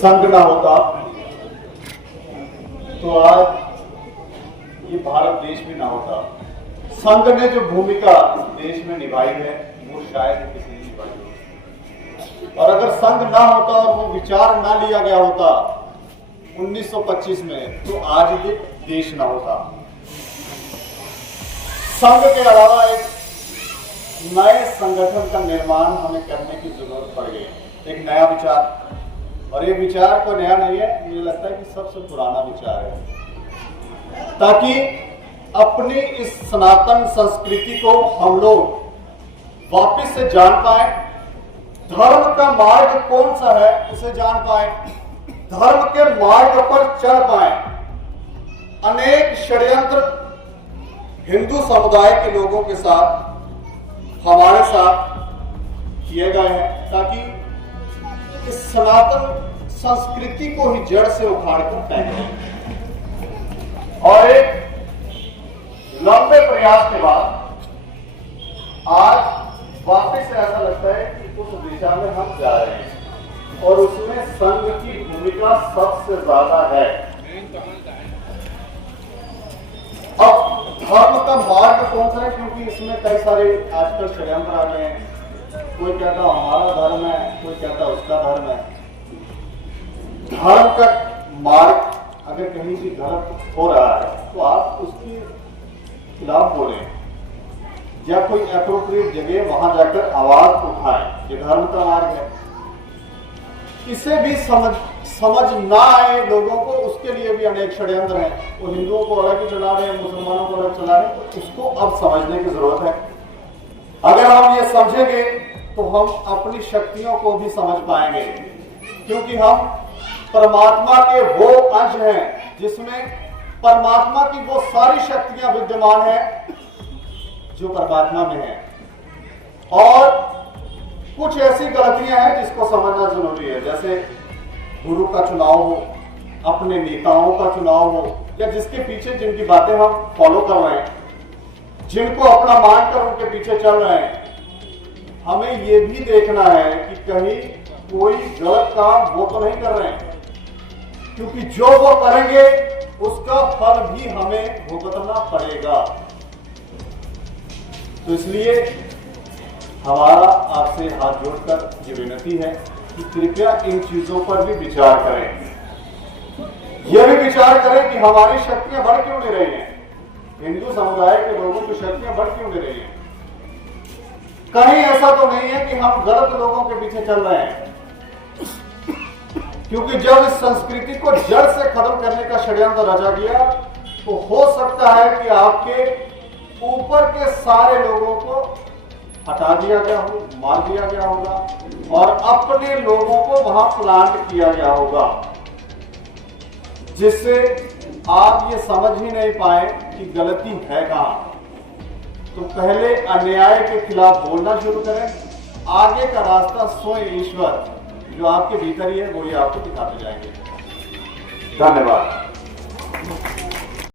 संघ ना होता तो आज ये भारत देश भी ना होता। संघ ने जो भूमिका इस देश में निभाई है वो शायद किसी ने निभाई हो। और अगर संघ ना होता और वो विचार ना लिया गया होता 1925 में तो आज ये देश ना होता। संघ के अलावा एक नए संगठन का निर्माण हमें करने की जरूरत पड़ गई। एक नया विचार, और ये विचार कोई नया नहीं है, मुझे लगता है कि सबसे पुराना विचार है, ताकि अपनी इस सनातन संस्कृति को हम लोग वापस से जान पाए। धर्म का मार्ग कौन सा है उसे जान पाए, धर्म के मार्ग पर चल पाए। अनेक षड्यंत्र हिंदू समुदाय के लोगों के साथ, हमारे साथ किए गए हैं, ताकि इस सनातन संस्कृति को ही जड़ से उखाड़ कर फेंक दें। और एक लंबे प्रयास के बाद आज वापस से ऐसा लगता है कि उस दिशा में हम जा रहे हैं, और उसमें संघ की भूमिका सबसे ज्यादा है। अब धर्म का मार्ग कौन सा है, क्योंकि इसमें कई सारे आजकल षड्यंत्र आ गए हैं। कोई कहता हमारा धर्म है, कोई कहता उसका धर्म है। धर्म का मार्ग अगर कहीं भी गलत हो रहा है तो आप उसके खिलाफ बोलें, या कोई एप्रोप्रिएट जगह वहां जाकर आवाज उठाएं। ये धर्म का मार्ग है। इसे भी समझ ना आए लोगों को, उसके लिए भी अनेक षड्यंत्र हैं। वो हिंदुओं को अलग ही चला रहे हैं, मुसलमानों को अलग चला रहे हैं, तो उसको अब समझने की जरूरत है। अगर हम ये समझेंगे तो हम अपनी शक्तियों को भी समझ पाएंगे, क्योंकि हम परमात्मा के वो अंश हैं जिसमें परमात्मा की वो सारी शक्तियां विद्यमान हैं जो परमात्मा में है। और कुछ ऐसी गलतियां हैं जिसको समझना जरूरी है, जैसे गुरु का चुनाव हो, अपने नेताओं का चुनाव हो, या जिसके पीछे जिनकी बातें हम फॉलो कर रहे हैं, जिनको अपना मानकर उनके पीछे चल रहे हैं। हमें ये भी देखना है कि कहीं कोई गलत काम वो तो नहीं कर रहे हैं, क्योंकि जो वो करेंगे उसका फल भी हमें भुगतना पड़ेगा। तो इसलिए हमारा आपसे हाथ जोड़कर ये विनती है कि कृपया इन चीजों पर भी विचार करें। यह भी विचार करें कि हमारी शक्तियां बढ़ क्यों नहीं रही हैं, हिंदू समुदाय के लोगों की शक्तियां बढ़ क्यों नहीं रही हैं। कहीं ऐसा तो नहीं है कि हम गलत लोगों के पीछे चल रहे हैं, क्योंकि जब इस संस्कृति को जड़ से खत्म करने का षड्यंत्र रचा गया तो हो सकता है कि आपके ऊपर के सारे लोगों को हटा दिया गया हो, मार दिया गया होगा, और अपने लोगों को वहां प्लांट किया गया होगा, जिससे आप ये समझ ही नहीं पाए कि गलती है कहां। तो पहले अन्याय के खिलाफ बोलना शुरू करें, आगे का रास्ता स्वयं ईश्वर जो आपके भीतर ही है वो ही आपको दिखाते जाएंगे। धन्यवाद।